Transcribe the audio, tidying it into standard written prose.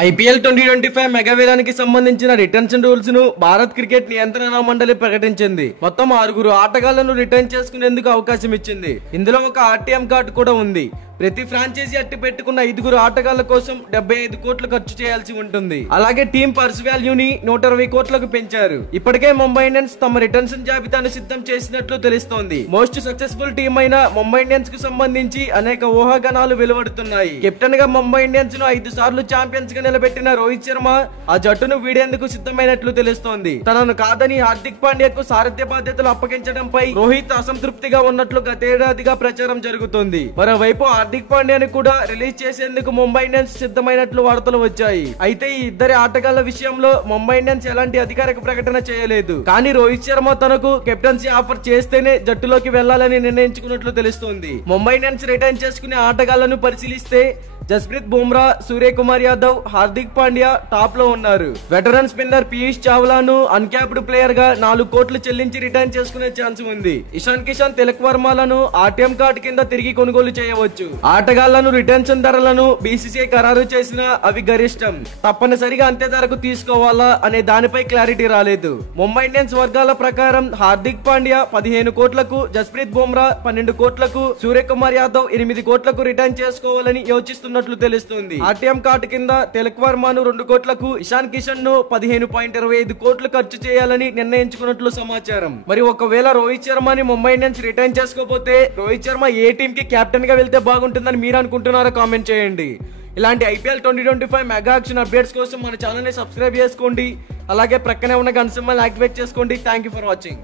IPL 2025 mega వేలానికి సంబంధించిన retention rules ను Bharat cricket నియంత్రణ మండలి ప్రకటించింది. మొత్తం 6 ఆటగాళ్లను రిటైన్ చేసుకునేందుకు అవకాశం ఇచ్చింది. ఇందులో ఒక ఆర్టీఎం కార్డు కూడా ఉంది. ప్రతి ఫ్రాంచైజీ అట్టి పెట్టుకున్న 5 ఆటగాళ్ల కోసం 75 కోట్లు ఖర్చు చేయాల్సి ఉంటుంది. అలాగే టీం పర్స్ వాల్యూని 120 కోట్లకు పెంచారు. ఇప్పటికే ముంబై ఇండియన్స్ తమ రిటెన్షన్ జాబితాను సిద్ధం చేసినట్లు తెలుస్తోంది. మోస్ట్ సక్సెస్ఫుల్ టీం అయిన ముంబై ఇండియన్స్ కు సంబంధించి అనేక ఊహాగానాలు వెలువడుతున్నాయి. కెప్టెన్ గా ముంబై ఇండియన్స్ ను 5 సార్లు ఛాంపియన్స్ గా నిలబెట్టిన రోహిత్ శర్మ ఆ జట్టును వీడేందుకు సిద్ధమైనట్లు తెలుస్తోంది. తనను కాదని హార్దిక్ పాండ్యాకు సారథ్య బాధ్యతలు అప్పగించడంపై రోహిత్ అసంతృప్తిగా ఉన్నట్లు గతేడాదిగా ప్రచారం జరుగుతోంది. మరోవైపు హార్దిక్ పాండ్యాను కూడా రిలీజ్ చేసేందుకు ముంబై ఇండియన్స్ సిద్ధమైనట్లు వార్తలు వచ్చాయి. అయితే ఈ ఇద్దరి ఆటగాళ్ల విషయంలో ముంబై ఇండియన్స్ ఎలాంటి అధికారిక ప్రకటన చేయలేదు. కానీ రోహిత్ శర్మ తనకు కెప్టెన్సీ ఆఫర్ చేస్తేనే జట్టులోకి వెళ్లాలని నిర్ణయించుకున్నట్లు తెలుస్తోంది. ముంబై ఇండియన్స్ రిటైన్ చేసుకునే ఆటగాళ్లను పరిశీలిస్తే జస్ప్రీత్ బుమ్రా, సూర్యకుమార్ యాదవ్, హార్దిక్ పాండ్యా టాప్ లో ఉన్నారు. వెటరన్ స్పిన్నర్ పీయూష్ చావ్లాను అన్క్యాప్డ్ ప్లేయర్ గా 4 కోట్లు చెల్లించి రిటైన్ చేసుకునే ఛాన్స్ ఉంది. ఇషాన్ కిషన్, తిలక్ వర్మలను ఆర్టీఎం కార్డు కింద తిరిగి కొనుగోలు చేయవచ్చు. ఆటగాళ్లను రిటెన్షన్ ధరలను బీసీసీఐ ఖరారు చేసినా అవి గరిష్టం. తప్పనిసరిగా అంతే ధరకు తీసుకోవాలా అనే దానిపై క్లారిటీ రాలేదు. ముంబై ఇండియన్స్ వర్గాల ప్రకారం హార్దిక్ పాండ్యా 15 కోట్లకు, జస్ప్రీత్ బుమ్రా 12 కోట్లకు, సూర్యకుమార్ యాదవ్ 8 కోట్లకు రిటైన్ చేసుకోవాలని యోచిస్తున్నారు తెలుస్తుంది. ఆర్టీఎం కార్డు కింద తిలక్ వర్మను 2 కోట్లకు, ఇషాన్ కిషన్ ను 15.25 కోట్లు ఖర్చు చేయాలని నిర్ణయించుకున్నట్లు సమాచారం. మరి ఒకవేళ రోహిత్ శర్మని ముంబై ఇండియన్స్ రిటైన్ చేసుకోకపోతే రోహిత్ శర్మ ఏ టీం కి కెప్టెన్ గా వెళ్తే బాగుంటుందని మీరు అనుకుంటున్నారో కామెంట్ చేయండి. ఇలాంటి ఐపీఎల్ 2025 మెగా యాక్షన్ అప్డేట్స్ కోసం మన ఛానల్ ని సబ్స్క్రైబ్ చేసుకోండి. అలాగే ప్రక్కనే ఉన్న గంట సింబల్ యాక్టివేట్ చేసుకోండి. Thank you for watching.